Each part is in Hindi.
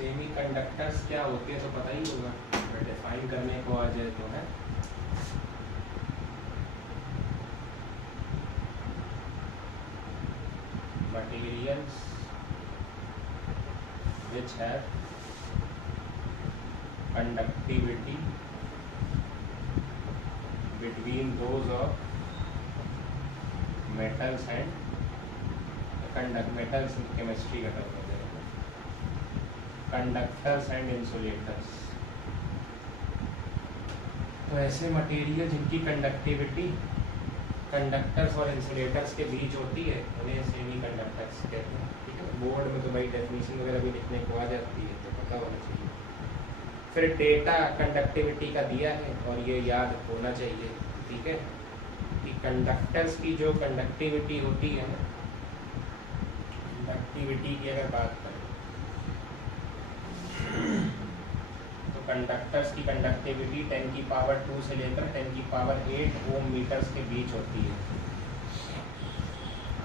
सेमी कंडक्टर्स क्या होते हैं तो पता ही होगा, डिफाइन करने को आ जाए तो है materials which have conductivity between those of metals and metals chemistry का टर्म हो जाएगा, conductors and insulators। तो ऐसे मटेरियल जिनकी कंडक्टिविटी कंडक्टर्स और इंसुलेटर्स के बीच होती है उन्हें सेमी कंडक्टर्स कहते हैं। ठीक है, बोर्ड में तो भाई डेफिनेशन वगैरह भी लिखने को आ जाती है तो पता होना चाहिए। फिर डेटा कंडक्टिविटी का दिया है और ये याद होना चाहिए, ठीक है, कि कंडक्टर्स की जो कंडक्टिविटी होती है ना, कंडक्टिविटी की अगर बात करें तो कंडक्टर्स की कंडक्टिविटी 10⁻² से लेकर 10⁸ ओम मीटर्स के बीच होती है।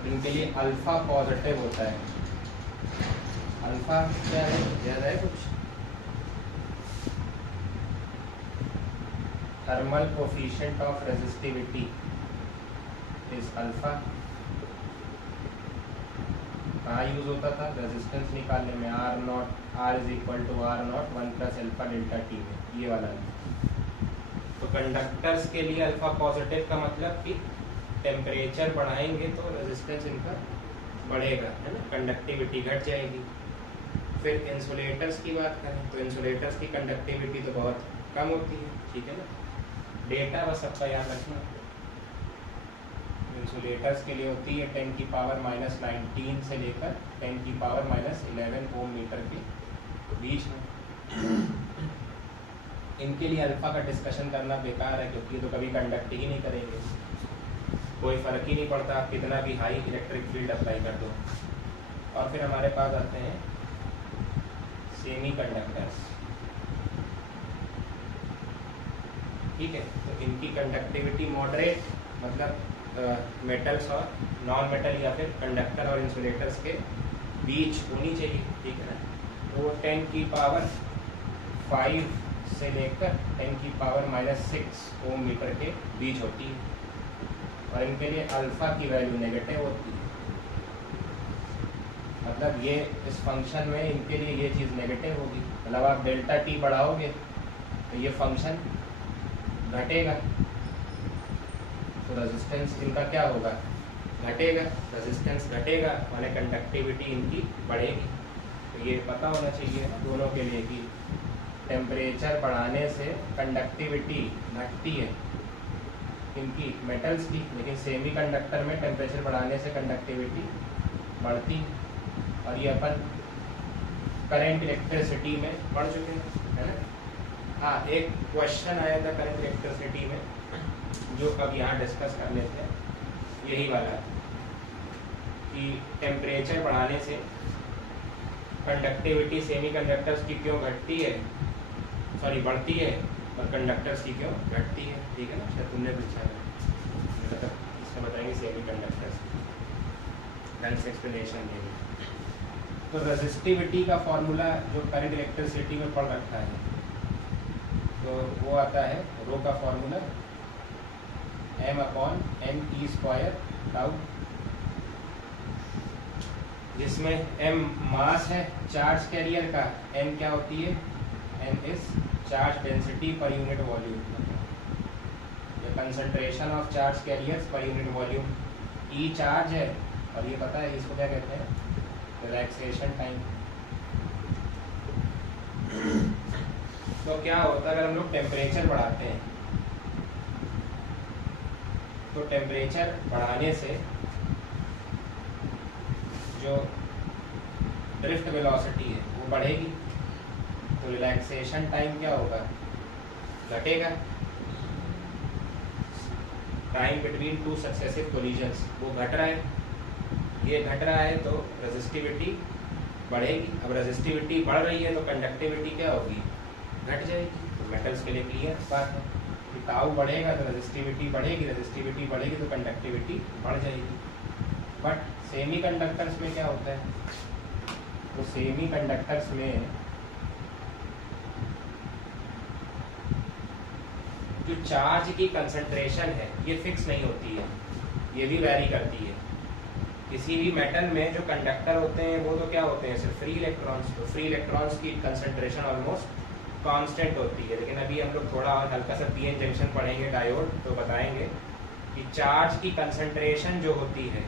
इनके लिए अल्फा पॉजिटिव होता है। अल्फा क्या है, याद है कुछ? Thermal coefficient of resistivity is alpha. कहाँ यूज होता था? रेजिस्टेंस निकालने में, R naught, R is equal to R naught 1 + alpha delta T में, ये वाला। तो कंडक्टर्स के लिए अल्फा पॉजिटिव का मतलब कि टेम्परेचर बढ़ाएंगे तो रेजिस्टेंस इनका बढ़ेगा, है ना, कंडक्टिविटी घट जाएगी। फिर इंसुलेटर्स की बात करें तो इंसुलेटर्स की कंडक्टिविटी तो बहुत कम होती है, ठीक है ना। डेटा बस सबका याद रखना। इंसुलेटर्स के लिए होती है 10⁻⁻19 से लेकर 10⁻⁻11 ओम मीटर के बीच में। इनके लिए अल्फा का डिस्कशन करना बेकार है क्योंकि तो कभी कंडक्ट ही नहीं करेंगे, कोई फर्क ही नहीं पड़ता आप कितना भी हाई इलेक्ट्रिक फील्ड अप्लाई कर दो। और फिर हमारे पास आते हैं सेमी कंडक्टर्स, ठीक है। तो इनकी कंडक्टिविटी मॉडरेट, मतलब मेटल्स और नॉन मेटल या फिर कंडक्टर और इंसुलेटर्स के बीच होनी चाहिए, ठीक है ना। तो वो 10⁵ से लेकर 10⁻⁻6 ओम मीटर के बीच होती है। और इनके लिए अल्फा की वैल्यू नेगेटिव होती है, मतलब ये इस फंक्शन में इनके लिए ये चीज़ नेगेटिव होगी। मतलब आप डेल्टा टी बढ़ाओगे तो ये फंक्शन घटेगा, तो रेजिस्टेंस इनका क्या होगा? घटेगा। रेजिस्टेंस घटेगा माने कंडक्टिविटी इनकी बढ़ेगी। तो ये पता होना चाहिए दोनों के लिए कि टेम्परेचर बढ़ाने से कंडक्टिविटी घटती है इनकी मेटल्स की, लेकिन सेमी कंडक्टर में टेम्परेचर बढ़ाने से कंडक्टिविटी बढ़ती है। और ये अपन करंट इलेक्ट्रिसिटी में पढ़ चुके हैं, है ना। हाँ, एक क्वेश्चन आया था करंट इलेक्ट्रिसिटी में जो अब यहाँ डिस्कस कर लेते हैं, यही वाला कि टेम्परेचर बढ़ाने से कंडक्टिविटी सेमी कंडक्टर्स की क्यों घटती है, सॉरी बढ़ती है, और कंडक्टर्स की क्यों घटती है, ठीक है ना। शायद तुमने पूछा है, मतलब इसमें बताएंगे सेमी कंडक्टर्स ढंग से एक्सप्लेनेशन देंगे। तो रेजिस्टिविटी का फॉर्मूला जो करंट इलेक्ट्रिसिटी में पढ़ रखा है तो वो आता है रो का फॉर्मूला m/n(e²) टाउ, जिसमें m मास है चार्ज कैरियर का, n क्या होती है? n is charge density per unit volume, concentration of charge carriers per unit volume. E charge है और ये पता है इसको क्या कहते हैं? Relaxation time. तो क्या होता है अगर हम लोग टेम्परेचर बढ़ाते हैं तो टेम्परेचर बढ़ाने से जो ड्रिफ्ट वेलोसिटी है वो बढ़ेगी, तो रिलैक्सेशन टाइम क्या होगा? घटेगा। Time between two successive collisions वो घट रहा है, ये घट रहा है तो रेजिस्टिविटी बढ़ेगी। अब रेजिस्टिविटी बढ़ रही है तो कंडक्टिविटी क्या होगी? घट जाएगी। तो मेटल्स के लिए क्लियर बात है कि टाउ बढ़ेगा तो रेजिस्टिविटी बढ़ेगी, रेजिस्टिविटी बढ़ेगी तो कंडक्टिविटी बढ़ जाएगी। बट सेमी कंडक्टर्स में क्या होता है? तो सेमी कंडक्टर्स में जो चार्ज की कंसंट्रेशन है ये फिक्स नहीं होती है, ये भी वैरी करती है। किसी भी मेटल में जो कंडक्टर होते हैं वो तो क्या होते हैं, सिर्फ फ्री इलेक्ट्रॉन्स। तो फ्री इलेक्ट्रॉन्स की कंसंट्रेशन ऑलमोस्ट कांस्टेंट होती है। लेकिन अभी हम लोग थोड़ा और हल्का सा पीएन जंक्शन पढ़ेंगे डायोड, तो बताएंगे कि चार्ज की कंसंट्रेशन जो होती है,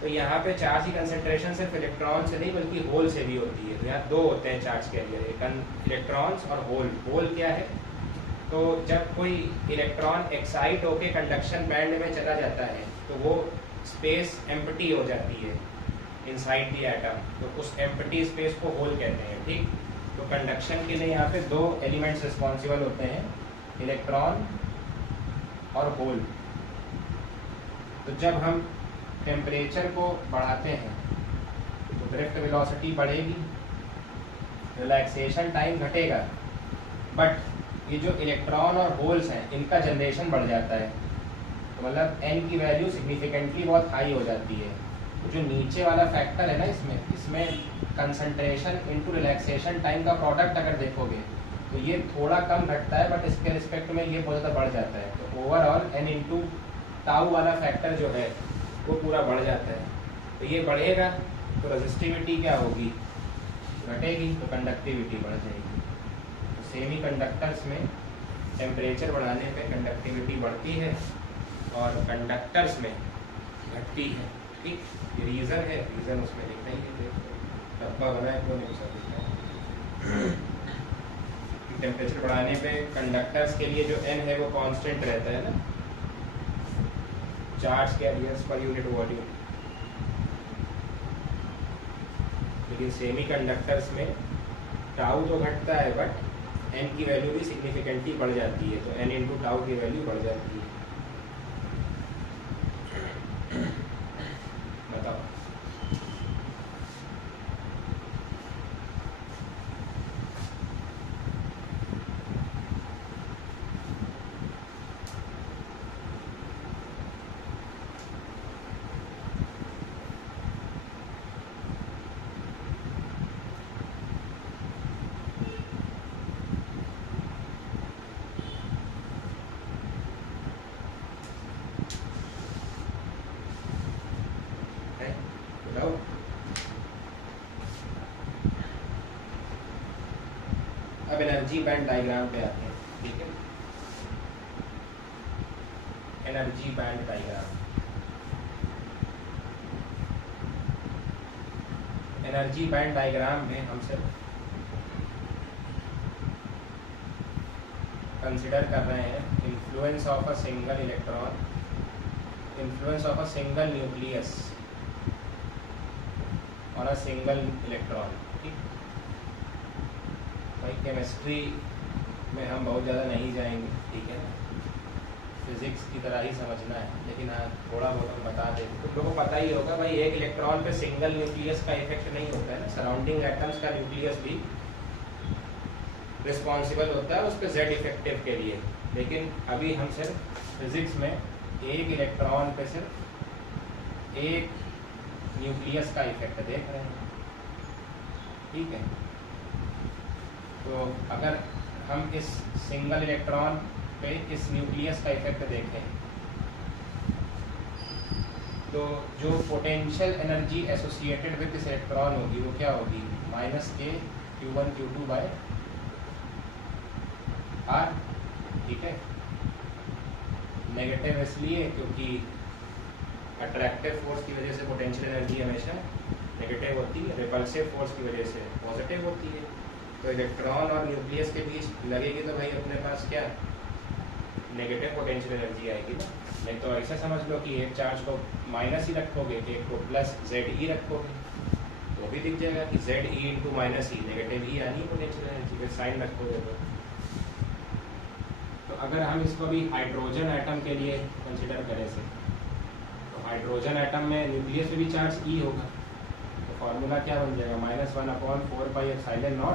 तो यहाँ पे चार्ज की कंसंट्रेशन सिर्फ इलेक्ट्रॉन से नहीं बल्कि होल से भी होती है। तो यहाँ दो होते हैं चार्ज कैरियर, एक इलेक्ट्रॉन्स और होल। होल क्या है, तो जब कोई इलेक्ट्रॉन एक्साइट होके कंडक्शन बैंड में चला जाता है तो वो स्पेस एम्प्टी हो जाती है इनसाइड द एटम, तो उस एम्प्टी स्पेस को होल कहते हैं। ठीक, तो कंडक्शन के लिए यहाँ पे दो एलिमेंट्स रिस्पॉन्सिबल होते हैं, इलेक्ट्रॉन और होल। तो जब हम टेम्परेचर को बढ़ाते हैं तो ड्रिफ्ट वेलोसिटी बढ़ेगी, रिलैक्सेशन टाइम घटेगा, बट ये जो इलेक्ट्रॉन और होल्स हैं इनका जनरेशन बढ़ जाता है। तो मतलब n की वैल्यू सिग्निफिकेंटली बहुत हाई हो जाती है। तो जो नीचे वाला फैक्टर है ना, इसमें कंसंट्रेशन इनटू रिलैक्सेशन टाइम का प्रोडक्ट अगर देखोगे तो ये थोड़ा कम घटता है, बट इसके रिस्पेक्ट में ये बहुत ज़्यादा बढ़ जाता है। तो ओवरऑल n इंटू टाउ वाला फैक्टर जो है वो पूरा बढ़ जाता है। तो ये बढ़ेगा तो रेजिस्टिविटी क्या होगी, घटेगी, तो कंडक्टिविटी बढ़ जाएगी। तो सेमी कंडक्टर्स में टेम्परेचर बढ़ाने पे कंडक्टिविटी बढ़ती है और कंडक्टर्स में घटती है। ठीक, ये रीज़न है, रीज़न उसमें लिखना ही है, डब्बा बनाए तो नहीं सब लिखना है। टेम्परेचर बढ़ाने पे कंडक्टर्स के लिए जो n है वो कांस्टेंट रहता है ना, charge carriers per unit volume. लेकिन सेमी कंडक्टर्स में टाउ तो घटता है बट n की वैल्यू भी सिग्निफिकेंटली बढ़ जाती है, तो n इंटू टाउ की वैल्यू बढ़ जाती है। बताओ, अब एनर्जी बैंड डायग्राम पे आते हैं। ठीक है, energy band diagram. Energy band diagram में हम सिर्फ कंसिडर कर रहे हैं influence of a single electron, influence of a single nucleus on a single electron. ठीक, भाई केमिस्ट्री में हम बहुत ज़्यादा नहीं जाएंगे, ठीक है ना, फिजिक्स की तरह ही समझना है, लेकिन हाँ थोड़ा बहुत हम बता दें। तुम लोगों को पता ही होगा भाई, एक इलेक्ट्रॉन पे सिंगल न्यूक्लियस का इफेक्ट नहीं होता है ना, सराउंडिंग एटम्स का न्यूक्लियस भी रिस्पॉन्सिबल होता है उस पर जेड इफेक्टिव के लिए। लेकिन अभी हम सिर्फ फिजिक्स में एक इलेक्ट्रॉन पे सिर्फ एक न्यूक्लियस का इफेक्ट देख रहे हैं। ठीक है, तो अगर हम इस सिंगल इलेक्ट्रॉन पे इस न्यूक्लियस का इफेक्ट देखें तो जो potential energy associated with this electron होगी वो क्या होगी, -k Q1 Q2 bye R। ठीक है, नेगेटिव इसलिए क्योंकि अट्रैक्टिव फोर्स की वजह से पोटेंशियल एनर्जी हमेशा नेगेटिव होती है, रिपल्सिव फोर्स की वजह से पॉजिटिव होती है। तो इलेक्ट्रॉन और न्यूक्लियस के बीच लगेगी तो भाई अपने पास क्या, नेगेटिव पोटेंशियल एनर्जी आएगी ना। नहीं तो ऐसा समझ लो कि एक चार्ज को माइनस ही रखोगे, एक को प्लस ZE रखोगे, तो भी दिख जाएगा कि ZE इंटू -E, नेगेटिव ही आनी पोटेंशियल एनर्जी, फिर साइन रखोगे तो अगर हम इसको भी हाइड्रोजन एटम के लिए कंसिडर करें से, तो हाइड्रोजन एटम में न्यूक्लियस में भी चार्ज E होगा, तो फॉर्मूला क्या बन जाएगा, -1/4πε0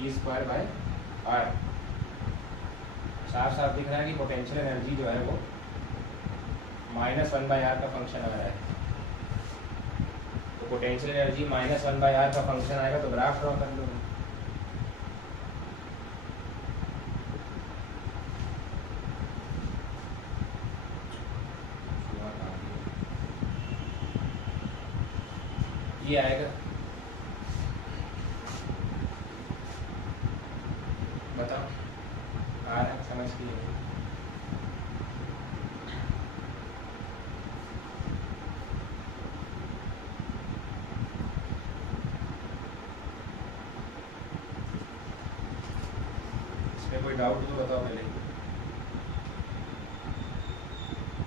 E²/R। साफ साफ दिख रहा है कि पोटेंशियल एनर्जी जो है वो -1/R का फंक्शन आ रहा है। तो पोटेंशियल एनर्जी -1/R का फंक्शन आएगा तो ग्राफ ड्रॉ कर लो। ये आएगा, बताओ आ रहा है समझ की नहीं? इसमें कोई डाउट तो बताओ पहले।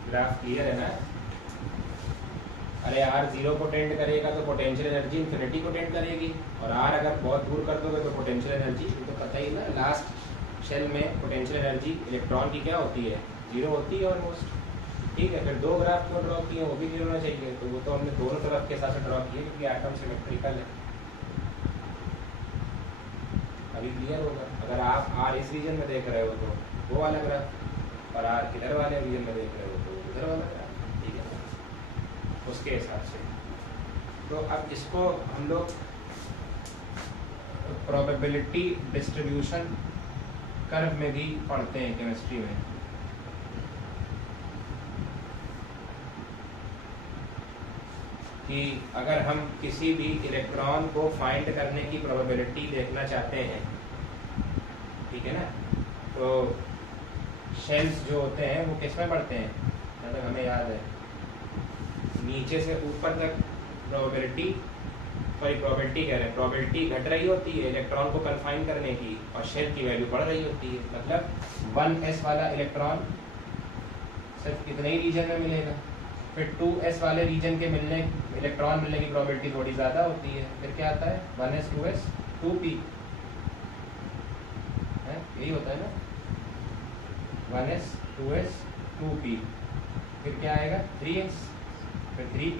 ग्राफ क्लियर है ना? अरे आर जीरो को टेंड करेगा तो पोटेंशियल एनर्जी इन्फिनिटी को टेंड करेगी, और आर अगर बहुत दूर कर दोगे तो पोटेंशियल एनर्जी, तो पता ही ना लास्ट शेल में पोटेंशियल एनर्जी इलेक्ट्रॉन की क्या होती है, जीरो होती है ऑलमोस्ट। ठीक है, फिर दो ग्राफ क्यों ड्रॉ किए, वो भी क्लियर होना चाहिए। तो वो तो हमने दोनों तरफ के हिसाब से ड्रॉ किए क्योंकि एटम सिमेट्रिकल है। अभी क्लियर होगा। अगर आप आर इस रीजन में देख रहे हो तो वो वाला ग्राफ, और आर इधर वाले रीजन में देख रहे हो तो इधर वाला ग्राफ, ठीक है ना, उसके हिसाब से। तो अब इसको हम लोग प्रोबेबिलिटी डिस्ट्रीब्यूशन कर्व में भी पढ़ते हैं केमिस्ट्री में। कि अगर हम किसी भी इलेक्ट्रॉन को फाइंड करने की प्रोबेबिलिटी देखना चाहते हैं, ठीक है ना, तो शेल्स जो होते हैं वो किस में पढ़ते हैं, मतलब हमें याद है नीचे से ऊपर तक प्रोबेबिलिटी कह रहे हैं, प्रोबेबिलिटी घट रही होती है इलेक्ट्रॉन को कन्फाइन करने की, और शेल की वैल्यू बढ़ रही होती है। मतलब 1s वाला इलेक्ट्रॉन सिर्फ इतने ही रीजन में मिलेगा, फिर 2s वाले रीजन के इलेक्ट्रॉन मिलने की प्रोबेबिलिटी थोड़ी ज़्यादा होती है। फिर क्या आता है 1s 2s 2p, यही होता है ना, 1s 2s 2p। फिर क्या आएगा 3s, फिर 3p।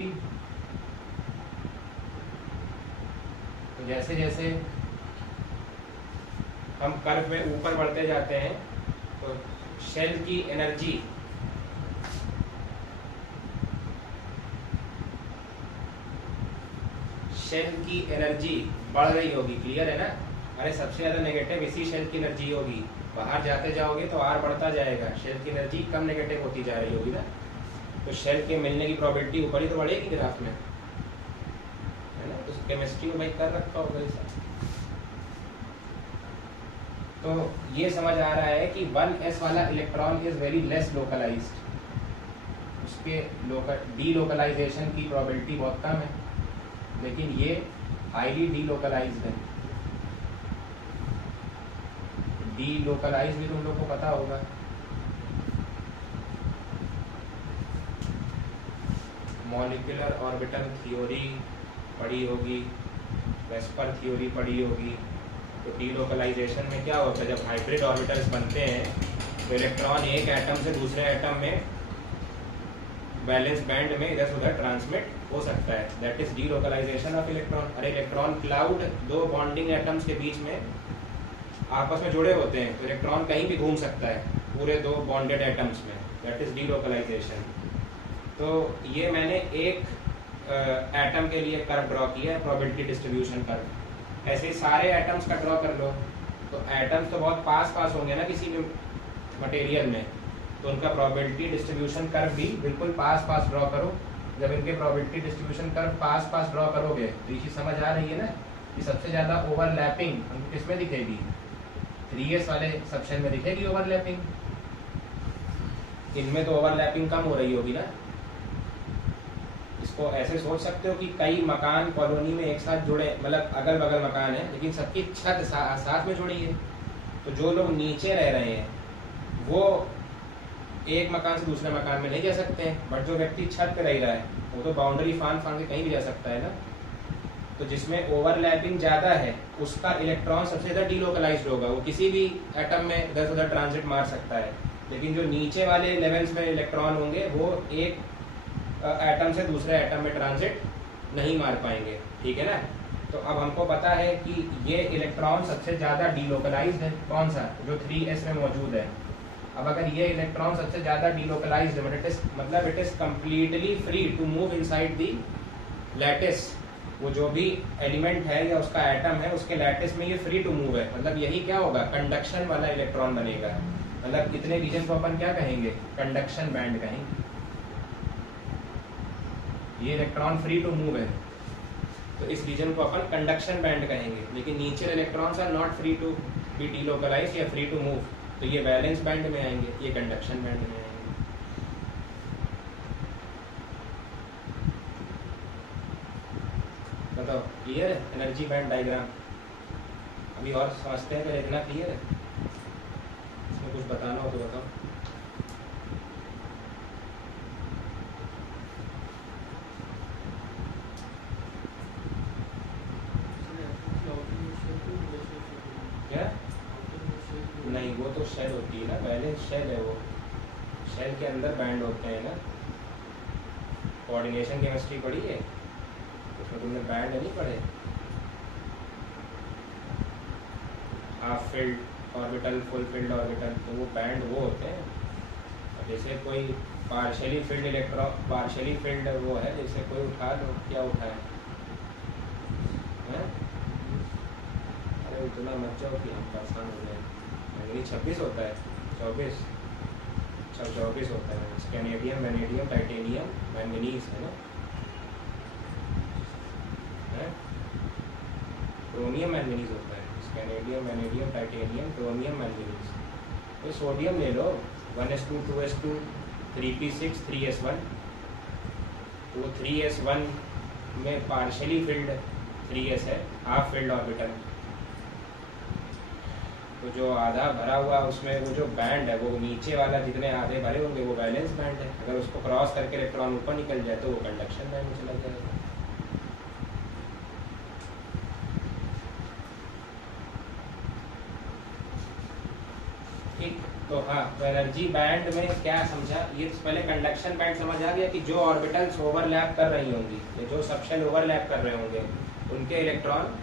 तो जैसे जैसे हम कर्व में ऊपर बढ़ते जाते हैं तो शेल की एनर्जी बढ़ रही होगी। क्लियर है ना? अरे सबसे ज्यादा नेगेटिव इसी शेल की एनर्जी होगी। बाहर जाते जाओगे तो आर बढ़ता जाएगा, शेल की एनर्जी कम नेगेटिव होती जा रही होगी ना, तो शेल के मिलने की प्रोबेबिलिटी ऊपर ही तो बढ़ेगी ग्राफ में, है ना? तो केमिस्ट्री में भाई कर रखा होगा ये सब। तो ये समझ आ रहा है कि 1s वाला electron is very less localized, उसके डीलोकलाइजेशन की प्रोबेबिलिटी बहुत कम है, लेकिन ये हाईली डीलोकलाइज्ड है। डीलोकलाइज्ड भी तुम लोग को पता होगा, मॉलिक्यूलर ऑर्बिटल थ्योरी पढ़ी होगी, वेस्पर थ्योरी पढ़ी होगी। तो डीलोकलाइजेशन में क्या होता है, जब हाइब्रिड ऑर्बिटल्स बनते हैं तो इलेक्ट्रॉन एक एटम से दूसरे एटम में बैलेंस बैंड में इधर से उधर ट्रांसमिट हो सकता है, that is delocalization of electron. अरे इलेक्ट्रॉन क्लाउड दो बॉन्डिंग एटम्स के बीच में आपस में जुड़े होते हैं, तो इलेक्ट्रॉन कहीं भी घूम सकता है पूरे दो बॉन्डेड एटम्स में, दैट इज डीलोकलाइजेशन। तो ये मैंने एक एटम के लिए कर्व ड्रॉ किया है, प्रोबेबिलिटी डिस्ट्रीब्यूशन कर्व। ऐसे सारे एटम्स का ड्रॉ कर लो, तो एटम्स तो बहुत पास पास होंगे ना किसी भी मटेरियल में, तो उनका प्रोबेबिलिटी डिस्ट्रीब्यूशन कर्व भी बिल्कुल पास पास ड्रॉ करो। जब इनके प्रोबेबिलिटी डिस्ट्रीब्यूशन कर्व पास पास ड्रॉ करोगे तो ये चीज समझ आ रही है ना कि सबसे ज्यादा ओवरलैपिंग हमको किसमें दिखेगी, 3s वाले सेक्शन में दिखेगी ओवरलैपिंग। इनमें तो ओवरलैपिंग कम हो रही होगी ना। इसको ऐसे सोच सकते हो कि कई मकान कॉलोनी में एक साथ जुड़े, मतलब अगल बगल मकान है लेकिन सबकी छत साथ में जुड़ी है, तो जो लोग नीचे रह रहे हैं वो एक मकान से दूसरे मकान में नहीं जा सकते हैं, बट जो व्यक्ति छत पे रह रहा है वो तो बाउंड्री फान के कहीं भी जा सकता है ना। तो जिसमें ओवरलैपिंग ज्यादा है उसका इलेक्ट्रॉन सबसे ज्यादा डीलोकलाइज्ड होगा, वो किसी भी एटम में इधर उधर ट्रांजिट मार सकता है। लेकिन जो नीचे वाले लेवल्स में इलेक्ट्रॉन होंगे वो एक एटम से दूसरे एटम में ट्रांजिट नहीं मार पाएंगे, ठीक है ना। तो अब हमको पता है कि ये इलेक्ट्रॉन सबसे ज्यादा डीलोकलाइज्ड है, कौन सा, जो 3s में मौजूद है। अब अगर ये इलेक्ट्रॉन सबसे ज्यादा डीलोकलाइज्ड है, मतलब it is completely free to move inside the lattice, वो जो भी एलिमेंट है या उसका एटम है उसके लैटिस में ये फ्री टू मूव है, मतलब यही क्या होगा, कंडक्शन वाला इलेक्ट्रॉन बनेगा। मतलब इतने रीजन को अपन क्या कहेंगे, कंडक्शन बैंड कहेंगे। ये इलेक्ट्रॉन फ्री टू मूव है, तो इस रीजन को अपन कंडक्शन बैंड कहेंगे, लेकिन नीचे electrons are not free to be delocalize या फ्री टू मूव, तो ये वैलेंस बैंड में आएंगे, ये कंडक्शन बैंड में आएंगे। बताओ क्लियर है एनर्जी बैंड डायग्राम? अभी और समझते हैं, इतना क्लियर है? इसमें कुछ बताना हो तो बताओ। क्या? नहीं, वो तो शेल होती है ना, वैलेंस शेल है वो, शेल के अंदर बैंड होते हैं ना। कोऑर्डिनेशन केमिस्ट्री पढ़ी है, उसमें तुमने बैंड नहीं पढ़े? Half filled orbital, full field orbital, तो वो बैंड वो होते हैं। जैसे कोई partially field electron, partially field वो है, जैसे कोई उठा लो, क्या उठाए हैं? अरे इतना मत जाओ कि हम परेशान हो जाए। मैंगनीज 26 होता है, 24, 24 होता है। स्कैनेडियम, वेनेडियम, टाइटेनियम, मैंगनीज है ना, क्रोमियम मैंगनीज होता है। स्कैनेडियम, वेनेडियम, टाइटेनियम, क्रोमियम मैंगनीज। तो सोडियम ले लो, 1s2, 2s2, 3p6, 3s1। तो 3s1 में पार्शियली फिल्ड 3s है, हाफ फिल्ड ऑर्बिटल। तो जो आधा भरा हुआ उसमें वो जो बैंड है, वो नीचे वाला जितने आधे भरे होंगे वो वैलेंस बैंड है। अगर उसको क्रॉस करके इलेक्ट्रॉन ऊपर निकल जाए तो वो कंडक्शन बैंड में चला जाएगा। ठीक, तो हाँ, तो एनर्जी बैंड में क्या समझा, ये पहले कंडक्शन बैंड समझ आ गया कि जो ऑर्बिटल्स ओवरलैप कर रही होंगी या जो सबशेल ओवरलैप कर रहे होंगे उनके इलेक्ट्रॉन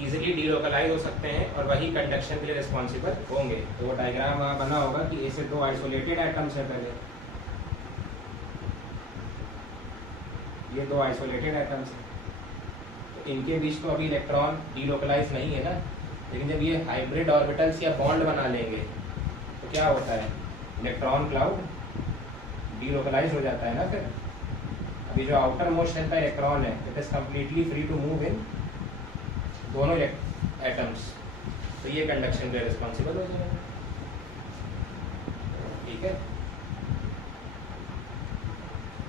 इजीली डीलोकलाइज हो सकते हैं और वही कंडक्शन के लिए रिस्पॉन्सिबल होंगे। तो वो डायग्राम वहाँ बना होगा कि ऐसे दो आइसोलेटेड एटम्स है, पहले ये दो आइसोलेटेड एटम्स हैं, तो इनके बीच तो अभी इलेक्ट्रॉन डीलोकलाइज नहीं है ना। लेकिन जब ये हाइब्रिड ऑर्बिटल्स या बॉन्ड बना लेंगे तो क्या होता है, इलेक्ट्रॉन क्लाउड डीलोकलाइज हो जाता है ना। फिर अभी जो आउटर मोस्ट शेल का इलेक्ट्रॉन है, it is completely free to move in दोनों एटम्स, तो ये कंडक्शन के रिस्पॉन्सिबल हो जाएगा। ठीक है,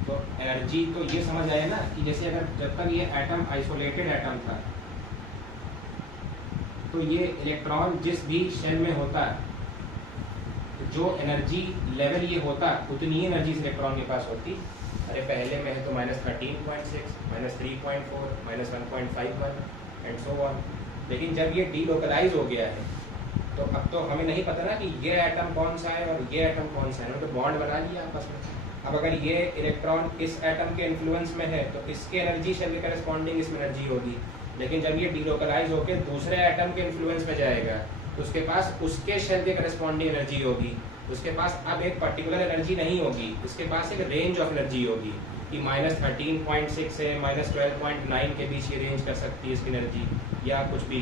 तो एनर्जी तो ये समझ आया ना कि जैसे अगर जब तक ये एटम आइसोलेटेड एटम था तो ये इलेक्ट्रॉन जिस भी शेल में होता है, तो जो एनर्जी लेवल ये होता उतनी ही एनर्जी इलेक्ट्रॉन के पास होती। अरे पहले में है तो -13.6, -3.4, -1.51 एंड सो ऑन। लेकिन जब ये डीलोकलाइज हो गया है तो अब तो हमें नहीं पता ना कि ये एटम कौन सा है और ये एटम कौन सा है, तो बॉन्ड बना लिया आपस में। अब अगर ये इलेक्ट्रॉन इस एटम के इन्फ्लुएंस में है तो इसके एनर्जी शेल के करस्पॉन्डिंग इसमें एनर्जी होगी। लेकिन जब ये डीलोकलाइज होकर दूसरे एटम के इन्फ्लुएंस में जाएगा तो उसके पास उसके शेल के करस्पॉन्डिंग एनर्जी होगी। उसके पास अब एक पर्टिकुलर एनर्जी नहीं होगी, इसके पास एक रेंज ऑफ एनर्जी होगी कि -13.6 से -12.9 के बीच ये रेंज कर सकती है इसकी एनर्जी, या कुछ भी।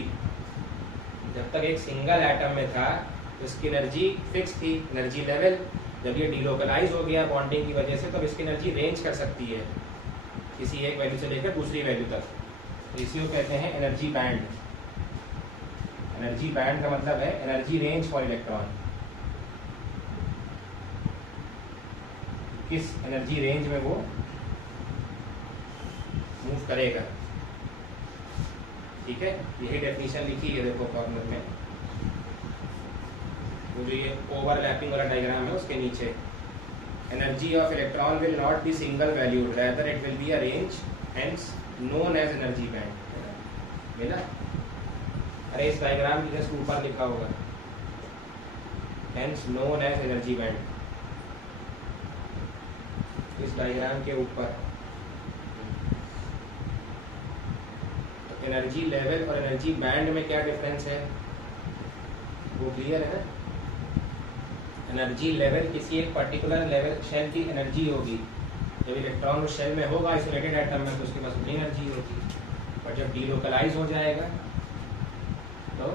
जब तक एक सिंगल एटम में था तो इसकी एनर्जी फिक्स थी, एनर्जी लेवल। जब ये डीलोकलाइज हो गया बॉन्डिंग की वजह से, तो इसकी एनर्जी रेंज कर सकती है किसी एक वैल्यू से लेकर दूसरी वैल्यू तक। तो इसी को कहते हैं एनर्जी बैंड। एनर्जी बैंड का मतलब है एनर्जी रेंज फॉर इलेक्ट्रॉन, किस एनर्जी रेंज में वो मूव करेगा। ठीक है, यही डेफिनेशन लिखी है देखो फॉर्मूले में, वो जो ये ओवरलैपिंग वाला डायग्राम है उसके नीचे। Energy of electron will not be single valued, rather it will be a range, hence known as energy band. मिला? अरे इस डायग्राम की जस्ट ऊपर लिखा होगा, hence known as energy band, इस डायग्राम के ऊपर। तो एनर्जी लेवल और एनर्जी बैंड में क्या डिफरेंस है वो क्लियर है ना। एनर्जी लेवल किसी एक पर्टिकुलर लेवल शेल की एनर्जी होगी। जब इलेक्ट्रॉन उस शेल में होगा आइसोलेटेड एटम में तो उसके पास उतनी एनर्जी होगी, और जब डीलोकलाइज हो जाएगा तो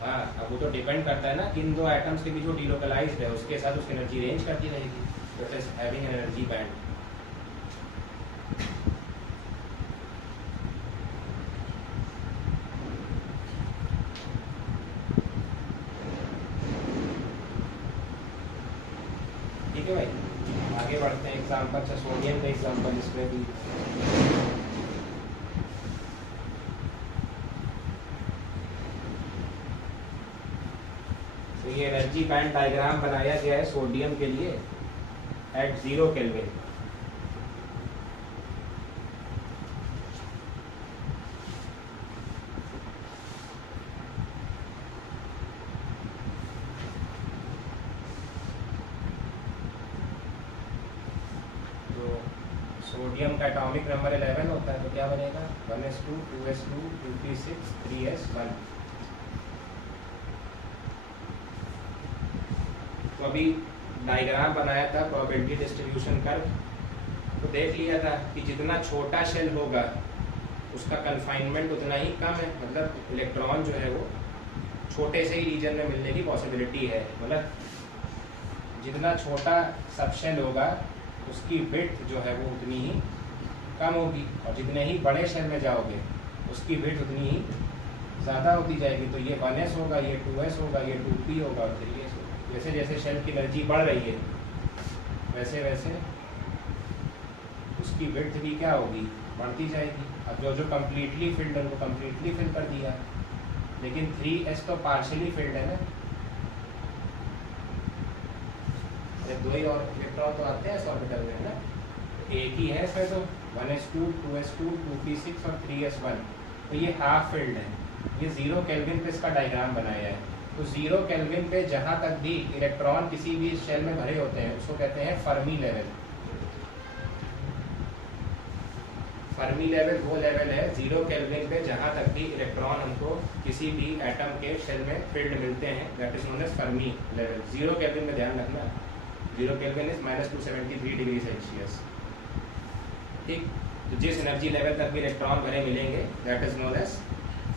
हाँ, अब वो तो डिपेंड करता है ना कि इन दो एटम्स के बीच जो डीलोकलाइज्ड है उसके साथ उसकी एनर्जी रेंज करती रहेगी। तो it is having an energy band. है भाई, आगे बढ़ते हैं एग्जाम्पल। अच्छा सोडियम का एग्जाम्पल इसमें भी। तो ये एनर्जी बैंड डायग्राम बनाया गया है सोडियम के लिए एट 0 केल्विन। सोडियम का एटॉमिक नंबर 11 होता है, तो क्या बनेगा 1s2 2s2 2p6 3s1। तो अभी डायग्राम बनाया था प्रोबेबिलिटी डिस्ट्रीब्यूशन कर्व, तो देख लिया था कि जितना छोटा शेल होगा उसका कन्फाइनमेंट उतना ही कम है, मतलब इलेक्ट्रॉन जो है वो छोटे से ही रीजन में मिलने की पॉसिबिलिटी है। मतलब जितना छोटा सब शेल होगा उसकी विड्थ जो है वो उतनी ही कम होगी, और जितने ही बड़े शेल में जाओगे उसकी विड्थ उतनी ही ज़्यादा होती जाएगी। तो ये 1s होगा, ये 2s होगा, ये 2p होगा और 3s होगा। जैसे जैसे शेल की एनर्जी बढ़ रही है वैसे वैसे उसकी विड्थ भी क्या होगी, बढ़ती जाएगी। अब जो जो कम्प्लीटली फिल्ड है वो कम्प्लीटली फिल कर दिया, लेकिन 3s तो पार्शियली फिल्ड है ना, दो ही और इलेक्ट्रॉन तो आते हैं इस ऑर्बिटल में ना, एक ही है इसमें, तो 1s2 2s2 2p6 और 3s1। तो ये हाफ फिल्ड है। ये 0 केल्विन पे इसका डायग्राम बनाया है। तो 0 केल्विन पे जहाँ तक भी इलेक्ट्रॉन किसी भी शेल में भरे होते हैं उसको कहते हैं फर्मी लेवल। फर्मी लेवल वो लेवल है 0 केल्विन पे जहाँ तक भी इलेक्ट्रॉन हमको किसी भी एटम के शेल में फिल्ड मिलते हैं, that is known as Fermi level. 0 kelvin में ध्यान रखना, 0 केल्विन इज -273 डिग्री सेल्सियस। ठीक, तो जिस एनर्जी लेवल तक भी इलेक्ट्रॉन भरे मिलेंगे that is known as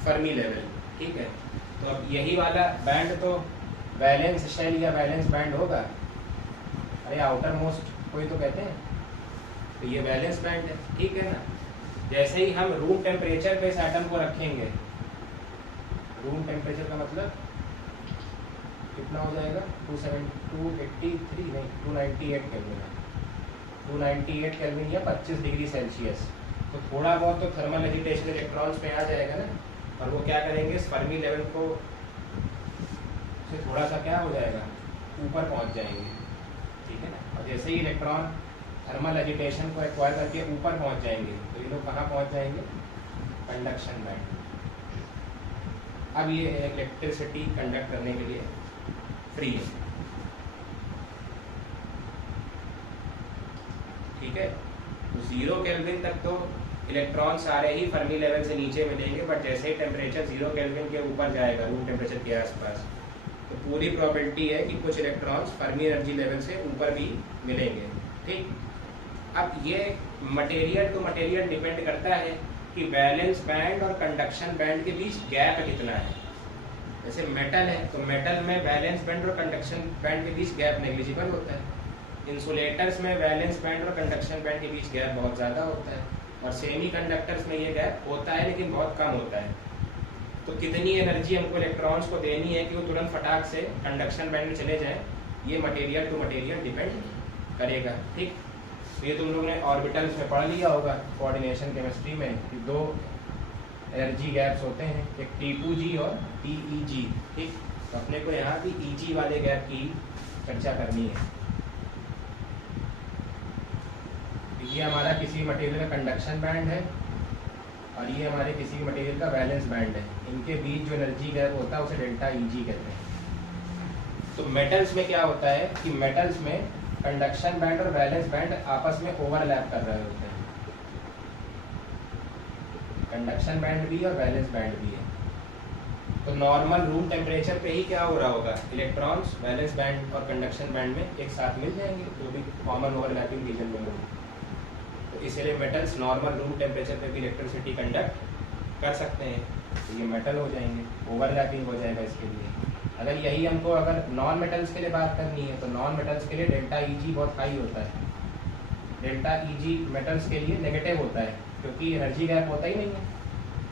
Fermi level. ठीक है, तो अब यही वाला बैंड तो वैलेंस शेल या वैलेंस बैंड होगा। अरे आउटर मोस्ट कोई तो कहते हैं, तो ये वैलेंस बैंड है। ठीक है ना, जैसे ही हम रूम टेम्परेचर पे इस एटम को रखेंगे, रूम टेम्परेचर का मतलब कितना हो जाएगा 283 नहीं 298 केल्विन है, 298 केल्विन या 25 डिग्री सेल्सियस। तो थोड़ा बहुत तो थर्मल एजिटेशन इलेक्ट्रॉन्स पे आ जाएगा ना, और वो क्या करेंगे इस फर्मी लेवल को से थोड़ा सा क्या हो जाएगा ऊपर पहुंच जाएंगे। ठीक है ना, और जैसे ही इलेक्ट्रॉन थर्मल एजिटेशन को एक्वायर करके ऊपर पहुंच जाएंगे तो ये लोग कहाँ पहुंच जाएंगे, कंडक्शन बैंड। अब ये इलेक्ट्रिसिटी कंडक्ट करने के लिए फ्री है। ठीक है, तो 0 केल्विन तक तो इलेक्ट्रॉन सारे ही फर्मी लेवल से नीचे मिलेंगे, बट जैसे ही टेम्परेचर 0 केल्विन के ऊपर जाएगा रूम टेम्परेचर के आसपास, तो पूरी प्रोबेबिलिटी है कि कुछ इलेक्ट्रॉन्स फर्मी एनर्जी लेवल से ऊपर भी मिलेंगे। ठीक, अब ये मटेरियल टू मटेरियल डिपेंड करता है कि वैलेंस बैंड और कंडक्शन बैंड के बीच गैप कितना है। जैसे मेटल है तो मेटल में वैलेंस बैंड और कंडक्शन बैंड के बीच गैप नेग्लिजिबल होता है। इंसुलेटर्स में वैलेंस बैंड और कंडक्शन बैंड के बीच गैप बहुत ज़्यादा होता है, और सेमी कंडक्टर्स में ये गैप होता है लेकिन बहुत कम होता है। तो कितनी एनर्जी हमको इलेक्ट्रॉन्स को देनी है कि वो तुरंत फटाक से कंडक्शन बैंड में चले जाएं, ये मटेरियल टू मटेरियल डिपेंड करेगा। ठीक, तो ये तुम लोग ने ऑर्बिटल्स में पढ़ लिया होगा कोऑर्डिनेशन केमिस्ट्री में कि दो एनर्जी गैप्स होते हैं, एक T2G और TEG। ठीक, तो अपने को यहाँ भी EG वाले गैप की चर्चा करनी है। ये हमारा किसी मटेरियल का कंडक्शन बैंड है और ये हमारे किसी मटेरियल का वैलेंस बैंड है। इनके बीच जो एनर्जी गैप होता है उसे डेल्टा EG कहते हैं। तो मेटल्स में क्या होता है कि मेटल्स में कंडक्शन बैंड और वैलेंस बैंड आपस में ओवरलैप कर रहे होते हैं, कंडक्शन बैंड भी और वैलेंस बैंड भी है। तो नॉर्मल रूम टेम्परेचर पे ही क्या हो रहा होगा, इलेक्ट्रॉन्स वैलेंस बैंड और कंडक्शन बैंड में एक साथ मिल जाएंगे, जो भी कॉमन ओवरलैपिंग रीजन में होगी। तो इसलिए मेटल्स नॉर्मल रूम टेम्परेचर पे भी इलेक्ट्रिसिटी कंडक्ट कर सकते हैं, तो ये मेटल हो जाएंगे, ओवरलैपिंग हो जाएगा इसके लिए। अगर यही हमको अगर नॉन मेटल्स के लिए बात करनी है तो नॉन मेटल्स के लिए डेल्टा EG बहुत हाई होता है। डेल्टा EG मेटल्स के लिए नेगेटिव होता है क्योंकि एनर्जी गैप होता ही नहीं है,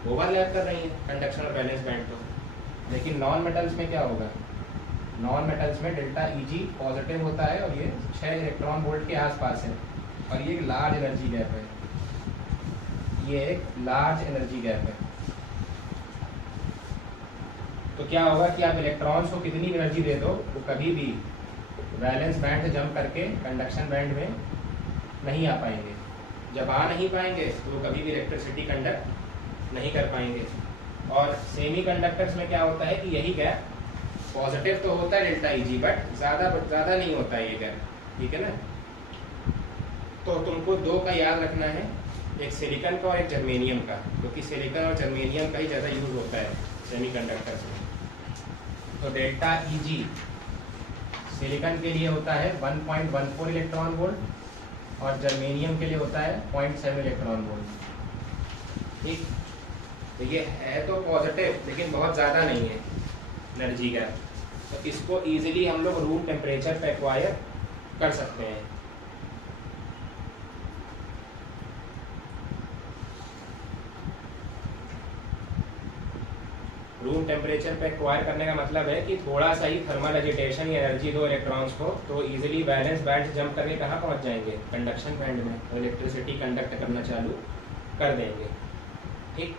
ओवरलैप कर रही है कंडक्शन और वैलेंस बैंड को। लेकिन नॉन मेटल्स में क्या होगा, नॉन मेटल्स में डेल्टा Eg पॉजिटिव होता है और ये 6 इलेक्ट्रॉन वोल्ट के आसपास है और ये एक लार्ज एनर्जी गैप है, ये एक लार्ज एनर्जी गैप है। तो क्या होगा कि आप इलेक्ट्रॉन्स को कितनी एनर्जी दे दो वो कभी भी वैलेंस बैंड से जंप करके कंडक्शन बैंड में नहीं आ पाएंगे। जब आ नहीं पाएंगे तो वो कभी भी इलेक्ट्रिसिटी कंडक्ट नहीं कर पाएंगे। और सेमी कंडक्टर्स में क्या होता है कि यही गैप पॉजिटिव तो होता है डेल्टा Eg, बट ज़्यादा नहीं होता है ये गैप, ठीक है ना। तो तुमको दो का याद रखना है, एक सिलिकॉन का और एक जर्मेनियम का, क्योंकि सिलिकॉन और जर्मेनियम का ही ज़्यादा यूज होता है सेमीकंडक्टर्स में। तो डेल्टा Eg सिलिकॉन के लिए होता है 1.14 इलेक्ट्रॉन वोल्ट और जर्मेनियम के लिए होता है 0.7 इलेक्ट्रॉन वोल्ट, ठीक। तो ये है तो पॉजिटिव लेकिन बहुत ज़्यादा नहीं है एनर्जी गैप, तो इसको इजीली हम लोग रूम टेम्परेचर पे एक्वायर कर सकते हैं। रूम टेम्परेचर पे एक्वायर करने का मतलब है कि थोड़ा सा ही थर्मल एजिटेशन या एनर्जी दो इलेक्ट्रॉन्स को तो इजीली वैलेंस बैंड से जंप करके कहाँ पहुँच जाएंगे, कंडक्शन बैंड में, और इलेक्ट्रिसिटी कंडक्ट करना चालू कर देंगे, ठीक।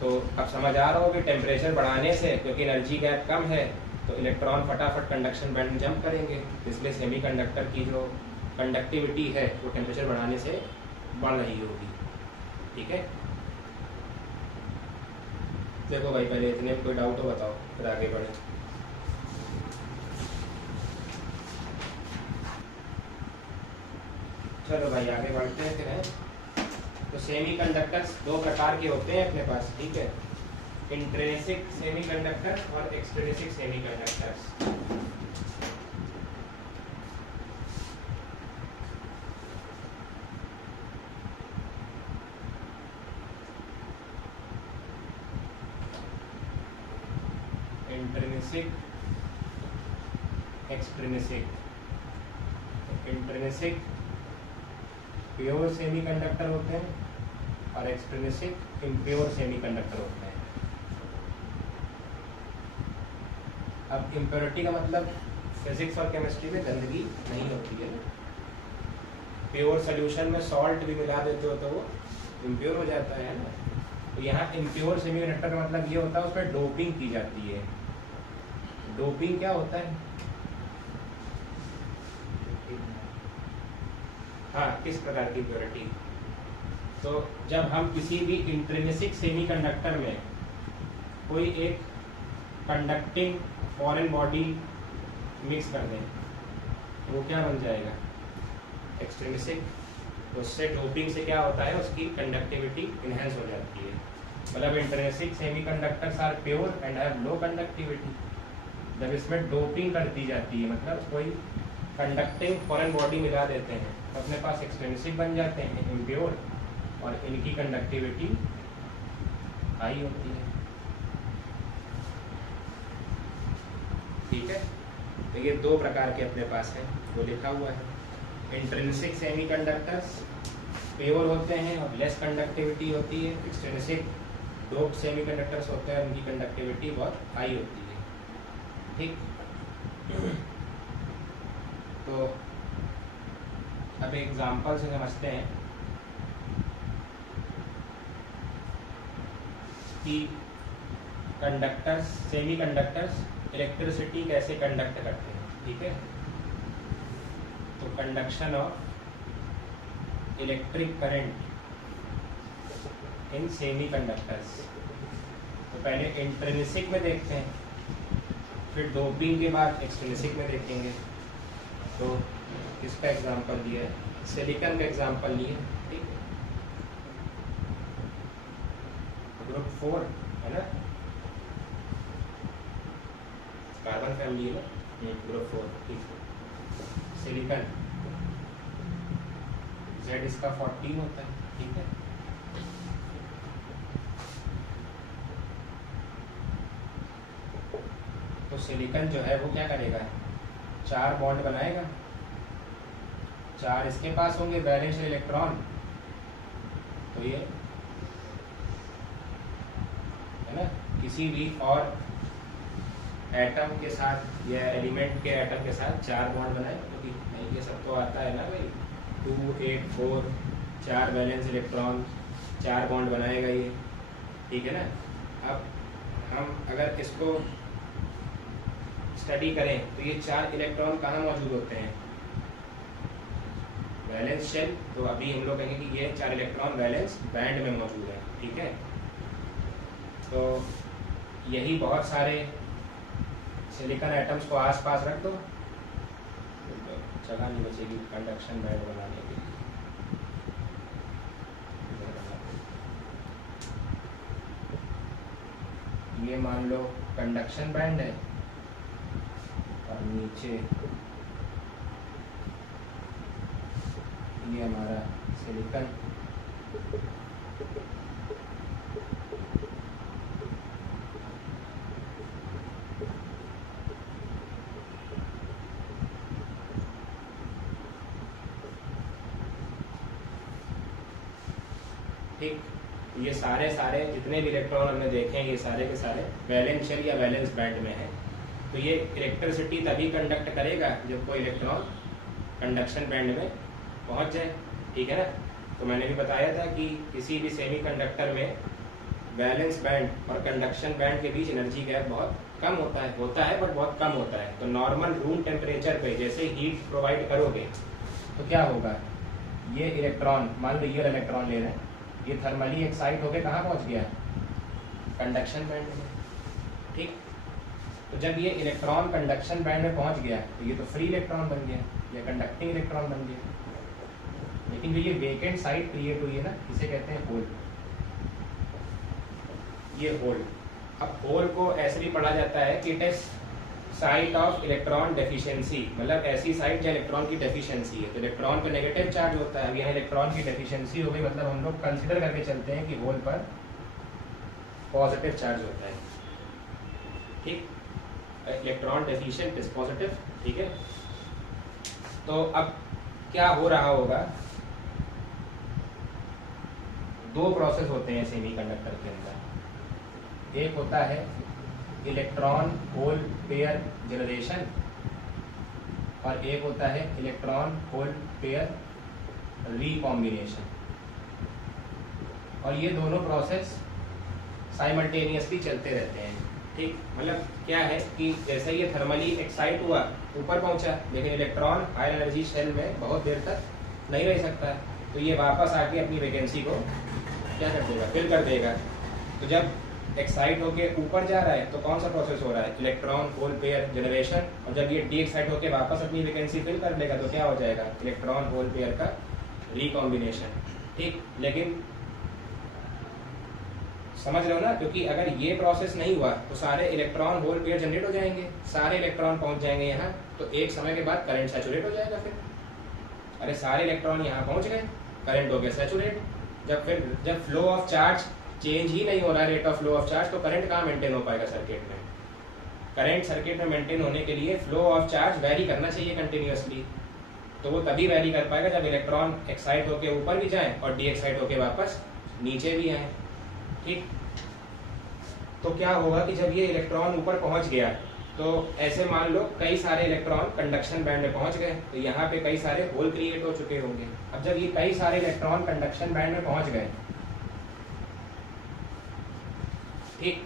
तो अब समझ आ रहा हो कि टेम्परेचर बढ़ाने से, क्योंकि एनर्जी गैप कम है तो इलेक्ट्रॉन फटाफट कंडक्शन बैंड में जंप करेंगे, इसलिए सेमीकंडक्टर की जो कंडक्टिविटी है वो टेम्परेचर बढ़ाने से बढ़ रही होगी, ठीक है। देखो भाई, पहले इतने कोई डाउट हो बताओ फिर आगे बढ़े। चलो भाई आगे बढ़ते हैं फिर, हैं। तो सेमीकंडक्टर्स दो प्रकार के होते हैं अपने पास, ठीक है, इंट्रिंसिक सेमीकंडक्टर्स और extrinsic semiconductors. Intrinsic, extrinsic. Intrinsic pure semiconductor होते हैं और एक्सट्रिंसिक इम्प्योर सेमीकंडक्टर होते हैं। अब इम्प्योरिटी का मतलब फिजिक्स और केमिस्ट्री में गंदगी नहीं होती है। प्योर सोल्यूशन में सॉल्ट भी मिला देते हो तो वो इम्प्योर हो जाता है ना। तो यहाँ इम्प्योर सेमीकंडक्टर का मतलब ये होता है उसमें डोपिंग की जाती है। डोपिंग क्या होता है? हाँ, किस प्रकार की इम्प्योरिटी? तो जब हम किसी भी इंट्रिंसिक सेमीकंडक्टर में कोई एक कंडक्टिंग फॉरेन बॉडी मिक्स कर दें तो वो क्या बन जाएगा? एक्सट्रिंसिक। तो उससे डोपिंग से क्या होता है, उसकी कंडक्टिविटी इनहेंस हो जाती है। मतलब intrinsic semiconductors are pure and have low conductivity. जब इसमें डोपिंग कर दी जाती है, मतलब कोई कंडक्टिंग फॉरेन बॉडी मिला देते हैं, तो अपने पास एक्सट्रिंसिक बन जाते हैं, इम्प्योर, और इनकी कंडक्टिविटी हाई होती है, ठीक है। तो ये दो प्रकार के अपने पास है, वो लिखा हुआ है। इंट्रिंसिक सेमीकंडक्टर्स प्योर होते हैं और लेस कंडक्टिविटी होती है। एक्सट्रिंसिक डोप्ड सेमीकंडक्टर्स होते हैं, उनकी कंडक्टिविटी बहुत हाई होती है, ठीक। तो अब एग्जांपल से समझते हैं कि कंडक्टर्स, सेमीकंडक्टर्स इलेक्ट्रिसिटी कैसे कंडक्ट करते हैं, ठीक है। तो conduction of electric current in semiconductors. तो पहले इंट्रिंसिक में देखते हैं, फिर डोपिंग के बाद एक्सट्रिंसिक में देखेंगे। तो इसका एग्जांपल दिया है, सिलिकॉन का एग्जांपल लिए, ठीक है। ग्रुप 4 है ना, कार्बन फैमिली है ना, ग्रुप 4, ठीक है। सिलिकॉन Z इसका 14 होता है, ठीक है। तो सिलिकॉन जो है वो क्या करेगा, 4 बॉन्ड बनाएगा, 4 इसके पास होंगे वैलेंस इलेक्ट्रॉन, तो ये है ना, किसी भी और एटम के साथ या एलिमेंट के एटम के साथ 4 बॉन्ड बनाए, क्योंकि नहीं ये सब तो आता है ना भाई, 2, 8, 4, 4 वैलेंस इलेक्ट्रॉन, 4 बॉन्ड बनाएगा ये, ठीक है ना। अब हम अगर इसको स्टडी करें तो ये 4 इलेक्ट्रॉन कहाँ मौजूद होते हैं, वैलेंस शेल। तो अभी हम लोग कहेंगे कि ये 4 इलेक्ट्रॉन वैलेंस बैंड में मौजूद है, ठीक है। तो यही बहुत सारे सिलिकॉन एटम्स को आसपास रख दो, जगह नहीं बचेगी कंडक्शन बैंड बनाने के लिए। ये मान लो कंडक्शन बैंड है और नीचे ये हमारा सिलिकॉन, ठीक। ये सारे जितने भी इलेक्ट्रॉन हमने देखे हैं ये सारे के सारे वैलेंस शेल या वैलेंस बैंड में है। तो ये इलेक्ट्रिसिटी तभी कंडक्ट करेगा जब कोई इलेक्ट्रॉन कंडक्शन बैंड में पहुंच जाए, ठीक है ना। तो मैंने भी बताया था कि किसी भी सेमीकंडक्टर में वैलेंस बैंड और कंडक्शन बैंड के बीच एनर्जी गैप बहुत कम होता है बट बहुत कम होता है। तो नॉर्मल रूम टेम्परेचर पे जैसे हीट प्रोवाइड करोगे तो क्या होगा, ये इलेक्ट्रॉन, मान लो ये इलेक्ट्रॉन ले रहे हैं, ये थर्मली एक्साइट होके कहाँ पहुंच गया, कंडक्शन बैंड में, ठीक। तो जब ये इलेक्ट्रॉन कंडक्शन बैंड में पहुंच गया तो ये तो फ्री इलेक्ट्रॉन बन गया या कंडक्टिंग इलेक्ट्रॉन बन गया। लेकिन जो ये वेकेंट साइट क्रिएट हुई है ना, इसे कहते हैं होल। ये होल, अब होल को ऐसे भी पढ़ा जाता है कि it is site of electron deficiency, मतलब ऐसी साइट जहाँ इलेक्ट्रॉन की डेफिशिएंसी है। तो इलेक्ट्रॉन पे नेगेटिव चार्ज होता है, अब यहाँ इलेक्ट्रॉन की डेफिशिएंसी हो गई, मतलब हम लोग कंसिडर करके चलते हैं कि होल पर पॉजिटिव चार्ज होता है, ठीक। इलेक्ट्रॉन डेफिशिएंट इज पॉजिटिव, ठीक है। तो अब क्या हो रहा होगा, 2 प्रोसेस होते हैं सेमीकंडक्टर के अंदर। एक होता है इलेक्ट्रॉन होल पेयर जनरेशन और एक होता है इलेक्ट्रॉन होल पेयर रिकॉम्बिनेशन। और ये दोनों प्रोसेस साइमल्टेनियसली चलते रहते हैं, ठीक। मतलब क्या है कि जैसे ये थर्मली एक्साइट हुआ, ऊपर पहुंचा, लेकिन इलेक्ट्रॉन हाई एनर्जी शेल में बहुत देर तक नहीं रह सकता, तो ये वापस आके अपनी वैकेंसी को क्या कर देगा, फिल कर देगा। तो जब एक्साइट होके ऊपर जा रहा है तो कौन सा प्रोसेस हो रहा है, इलेक्ट्रॉन होल पेयर जनरेशन। और जब ये डी एक्साइट होके वापस अपनी वैकेंसी फिल कर लेगा तो क्या हो जाएगा, इलेक्ट्रॉन होल पेयर का रिकॉम्बिनेशन, ठीक। लेकिन समझ रहे हो ना, क्योंकि अगर ये प्रोसेस नहीं हुआ तो सारे इलेक्ट्रॉन होल पेयर जनरेट हो जाएंगे, सारे इलेक्ट्रॉन पहुंच जाएंगे यहाँ, तो एक समय के बाद करंट सैचुरेट हो जाएगा। फिर अरे सारे इलेक्ट्रॉन यहाँ पहुंच गए, करंट हो गया सैचुरेट। जब फ्लो ऑफ चार्ज चेंज ही नहीं हो रहा है, rate of flow of charge, तो करंट कहाँ मेंटेन हो पाएगा सर्किट में। करंट सर्किट में मेंटेन होने के लिए फ्लो ऑफ चार्ज वैरी करना चाहिए कंटिन्यूअसली। तो वो तभी वैरी कर पाएगा जब इलेक्ट्रॉन एक्साइट होके ऊपर भी जाए और डी एक्साइट होके वापस नीचे भी आए, ठीक। तो क्या होगा कि जब ये इलेक्ट्रॉन ऊपर पहुंच गया तो ऐसे मान लो कई सारे इलेक्ट्रॉन कंडक्शन बैंड में पहुंच गए, तो यहाँ पे कई सारे होल क्रिएट हो चुके होंगे। अब जब ये कई सारे इलेक्ट्रॉन कंडक्शन बैंड में पहुंच गए, ठीक,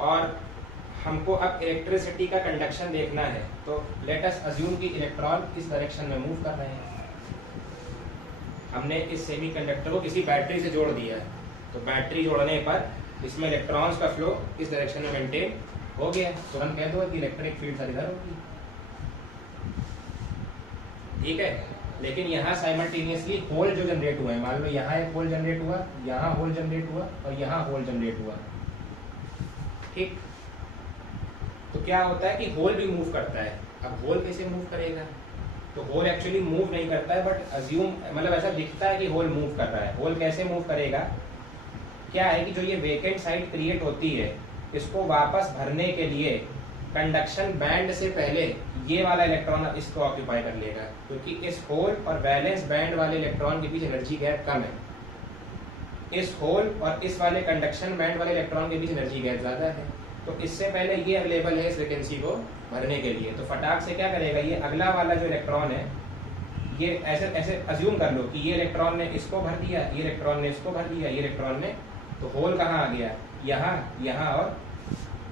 और हमको अब इलेक्ट्रिसिटी का कंडक्शन देखना है, तो लेट अस अज्यूम कि इलेक्ट्रॉन इस डायरेक्शन में मूव कर रहे हैं। हमने इस सेमीकंडक्टर को किसी बैटरी से जोड़ दिया, तो बैटरी जोड़ने पर इसमें इलेक्ट्रॉन्स का फ्लो इस डायरेक्शन में मेंटेन हो गया, तो हम कह दो कि इलेक्ट्रिक फील्ड इधर होगी, ठीक है। लेकिन यहाँ साइमल्टेनियसली होल जो जनरेट हुए हैं, मान लो यहाँ एक होल जनरेट हुआ, यहाँ होल जनरेट हुआ और यहाँ होल जनरेट हुआ, ठीक। तो क्या होता है कि होल भी मूव करता है। अब होल कैसे मूव करेगा, तो होल एक्चुअली मूव नहीं करता है, बट अज्यूम, मतलब ऐसा दिखता है कि होल मूव कर रहा है। होल कैसे मूव करेगा, क्या है कि जो ये वेकेंट साइट क्रिएट होती है, इसको वापस भरने के लिए कंडक्शन बैंड से पहले ये वाला इलेक्ट्रॉन इसको ऑक्यूपाई कर लेगा, क्योंकि इस होल और वैलेंस बैंड वाले इलेक्ट्रॉन के बीच एनर्जी गैप कम है। इस होल और इस वाले कंडक्शन बैंड वाले इलेक्ट्रॉन के बीच एनर्जी गैप ज्यादा है, तो इससे पहले ये अवेलेबल है इस वैकेंसी को भरने के लिए, तो फटाक से क्या करेगा, ये अगला वाला जो इलेक्ट्रॉन है, ये ऐसे ऐसे अज्यूम कर लो कि ये इलेक्ट्रॉन ने इसको भर दिया, ये इलेक्ट्रॉन ने इसको भर दिया, ये इलेक्ट्रॉन ने, तो होल कहाँ आ गया, यहाँ, यहाँ, और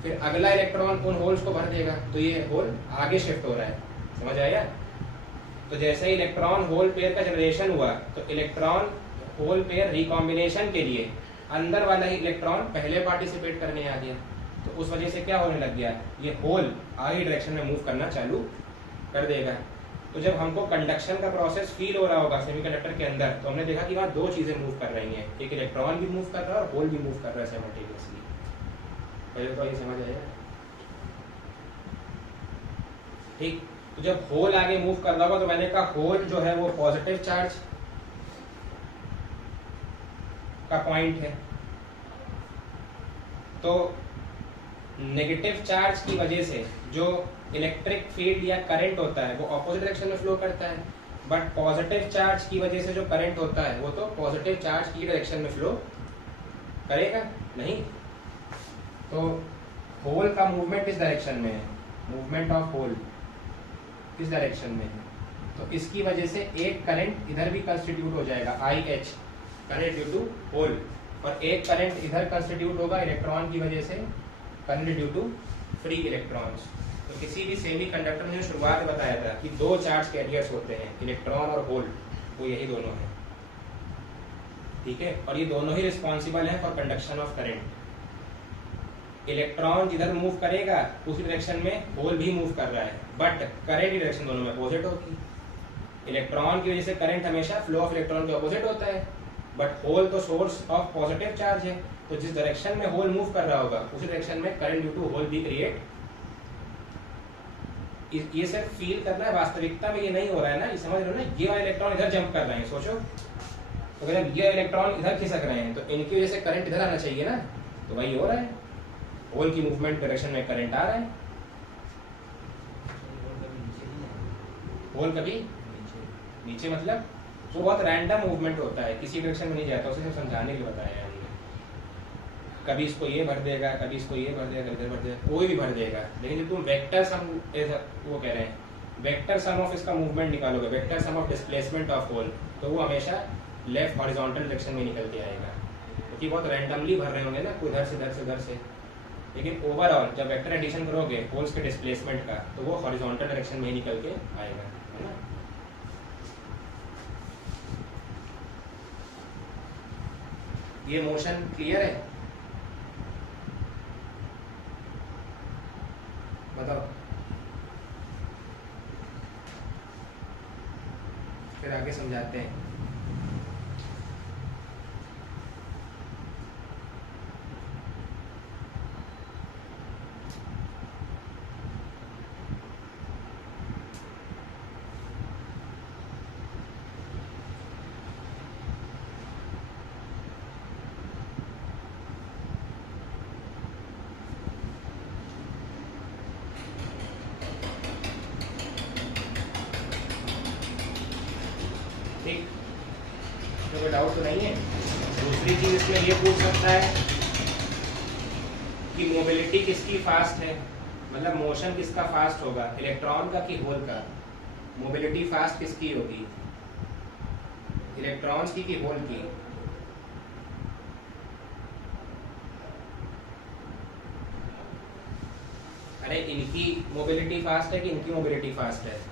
फिर अगला इलेक्ट्रॉन उन होल्स को भर देगा, तो ये होल आगे शिफ्ट हो रहा है। समझ आया? तो जैसे ही इलेक्ट्रॉन होल पेयर का जनरेशन हुआ, तो इलेक्ट्रॉन होल पेयर रिकॉम्बिनेशन के लिए अंदर वाला ही इलेक्ट्रॉन पहले पार्टिसिपेट करने आ गया, तो उस वजह से क्या होने लग गया, ये होल आगे डायरेक्शन में मूव करना चालू कर देगा। तो जब हमको कंडक्शन का प्रोसेस फील हो रहा होगा सेमीकंडक्टर के अंदर, तो हमने देखा कि वहाँ दो चीजें मूव कर रही हैं, एक इलेक्ट्रॉन भी मूव कर रहा है और होल भी मूव कर रहा है साइमल्टेनियसली। पहले तो ये समझ आया, ठीक। तो जब होल आगे मूव कर रहा होगा, तो मैंने कहा होल जो है वो पॉजिटिव चार्ज का पॉइंट है, तो नेगेटिव चार्ज की वजह से जो इलेक्ट्रिक फील्ड या करंट होता है वो ऑपोजिट डायरेक्शन में फ्लो करता है, बट पॉजिटिव चार्ज की वजह से जो करंट होता है वो तो पॉजिटिव चार्ज की डायरेक्शन में फ्लो करेगा नहीं। तो होल का मूवमेंट इस डायरेक्शन में है, मूवमेंट ऑफ होल इस डायरेक्शन में है, तो इसकी वजह से एक करंट इधर भी कंस्टिट्यूट हो जाएगा, IH current due to hole, और एक करंट इधर कंस्टिट्यूट होगा इलेक्ट्रॉन की वजह से, current due to free electrons. तो किसी भी सेमी कंडक्टर ने शुरुआत में बताया था कि दो चार्ज कैरियर्स होते हैं, इलेक्ट्रॉन और होल, वो यही दोनों हैं, ठीक है, और ये दोनों ही रिस्पॉन्सिबल हैं for conduction of current. Electron जिधर मूव करेगा उसी डायरेक्शन में होल भी मूव कर रहा है, बट करंट की डायरेक्शन दोनों में अपोजिट होगी। इलेक्ट्रॉन की वजह से करंट हमेशा फ्लो ऑफ इलेक्ट्रॉन के अपोजिट होता है, बट होल तो सोर्स ऑफ पॉजिटिव चार्ज है, तो जिस डायरेक्शन में होल मूव कर रहा होगा उसी डायरेक्शन में करंट ड्यू टू होल भी क्रिएट। ये सिर्फ फील करना है, वास्तविकता में ये नहीं हो रहा है ना, ये समझ रहे हो ना, ये वाले इलेक्ट्रॉन इधर जंप कर रहे हैं, सोचो, तो अगर ये इलेक्ट्रॉन इधर खिसक रहे हैं तो इनकी वजह से करंट इधर आना चाहिए ना, तो वही हो रहा है, होल की मूवमेंट डायरेक्शन में करंट आ रहा है। होल कभी नीचे मतलब वो बहुत रैंडम मूवमेंट होता है, किसी डायरेक्शन में नहीं जाता, उसे समझाने के लिए बताया हमने। कभी इसको ये भर देगा, कभी इसको ये भर देगा, इधर भर देगा, कोई भी भर देगा, लेकिन जब तुम वेक्टर सम, वो कह रहे हैं वेक्टर सम ऑफ इसका मूवमेंट निकालोगे, vector sum of displacement of hole, तो वो हमेशा लेफ्ट हॉरिजॉन्टल डायरेक्शन में निकल के आएगा, क्योंकि बहुत रैंडमली भर रहे होंगे ना, कोई इधर से इधर से इधर से, लेकिन ओवरऑल जब वेक्टर एडिशन करोगे होल्स के डिस्प्लेसमेंट का, तो वो हॉरिजॉन्टल डायरेक्शन में ही निकल के आएगा, है ना। ये मोशन क्लियर है? बताओ, फिर आगे समझाते हैं। ठीक, तो कोई डाउट तो नहीं है? दूसरी चीज इसमें ये पूछ सकता है कि मोबिलिटी किसकी फास्ट है, मतलब मोशन किसका फास्ट होगा, इलेक्ट्रॉन का कि होल का? मोबिलिटी फास्ट किसकी होगी, इलेक्ट्रॉन्स की कि होल की? अरे इनकी मोबिलिटी फास्ट है कि इनकी मोबिलिटी फास्ट है?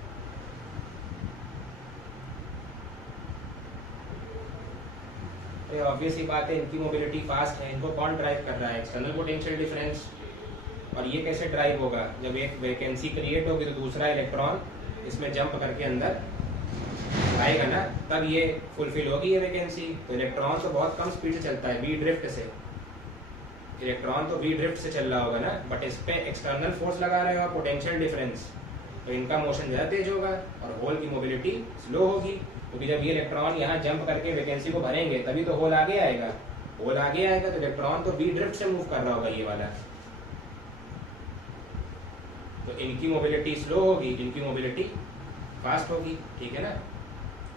ऑब्वियस ही बात है, इनकी मोबिलिटी फास्ट है, इनको कौन ड्राइव कर रहा है, एक्सटर्नल पोटेंशियल डिफरेंस। और ये कैसे ड्राइव होगा, जब एक वैकेंसी क्रिएट होगी तो दूसरा इलेक्ट्रॉन इसमें जंप करके अंदर आएगा ना, तब ये फुलफिल होगी ये वैकेंसी। तो इलेक्ट्रॉन तो बहुत कम स्पीड से चलता है, वी ड्रिफ्ट से, इलेक्ट्रॉन तो वी ड्रिफ्ट से चल रहा होगा ना, बट इस पे एक्सटर्नल फोर्स लगा रहे हो पोटेंशियल डिफरेंस, तो इनका मोशन ज़्यादा तेज होगा और होल की मोबिलिटी स्लो होगी, क्योंकि जब ये इलेक्ट्रॉन यहाँ जंप करके वैकेंसी को भरेंगे तभी तो होल आगे आएगा, होल आगे आएगा तो इलेक्ट्रॉन तो वी ड्रिफ्ट से मूव कर रहा होगा ये वाला, तो इनकी मोबिलिटी स्लो होगी, इनकी मोबिलिटी फास्ट होगी, ठीक है ना।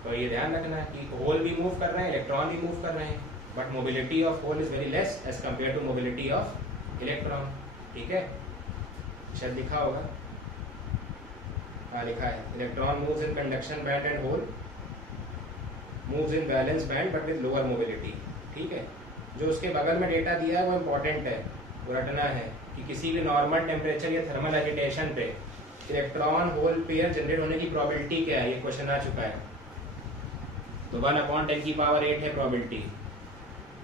तो ये ध्यान रखना कि होल भी मूव कर रहे हैं, इलेक्ट्रॉन भी मूव कर रहे हैं, but mobility of hole is very less as compare to mobility of electron, ठीक है, शायद लिखा होगा, हाँ लिखा है, electron moves in conduction band and hole moves in balance band but with lower mobility. ठीक है, जो उसके बगल में डेटा दिया है वो इम्पोर्टेंट है, वो रटना है कि किसी भी नॉर्मल टेम्परेचर या थर्मल एजिटेशन पे इलेक्ट्रॉन होल पेयर जनरेट होने की प्रोबेबिलिटी क्या है, ये क्वेश्चन आ चुका है। तो 1/10⁸ है प्रोबेबिलिटी,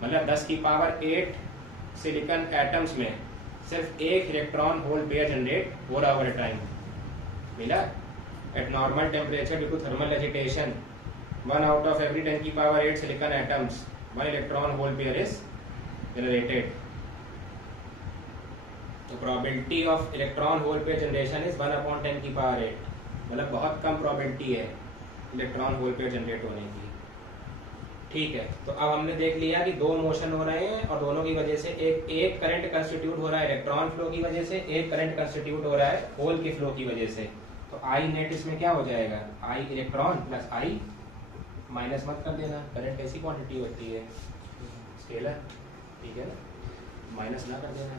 मतलब 10⁸ सिलिकॉन एटम्स में सिर्फ एक इलेक्ट्रॉन होल पेयर जनरेट हो रहा ओवर टाइम मिला। At normal temperature due to thermal agitation 1 out of every 10⁸ silicon atoms 1 electron hole pair is generated. तो probability of electron hole pair generation is 1/10⁸, मतलब बहुत कम प्रोबेबिलिटी है इलेक्ट्रॉन होल पेयर जनरेट होने की। ठीक है, तो अब हमने देख लिया कि दो मोशन हो रहे हैं और दोनों की वजह से एक करंट कंस्टिट्यूट हो रहा है इलेक्ट्रॉन फ्लो की वजह से, एक करंट कंस्टिट्यूट हो रहा है होल के फ्लो की वजह से। तो आई नेट इसमें क्या हो जाएगा, आई इलेक्ट्रॉन प्लस आई माइनस मत कर देना, करंट ऐसी क्वांटिटी होती है स्केलर, ठीक है ना, माइनस ना कर देना।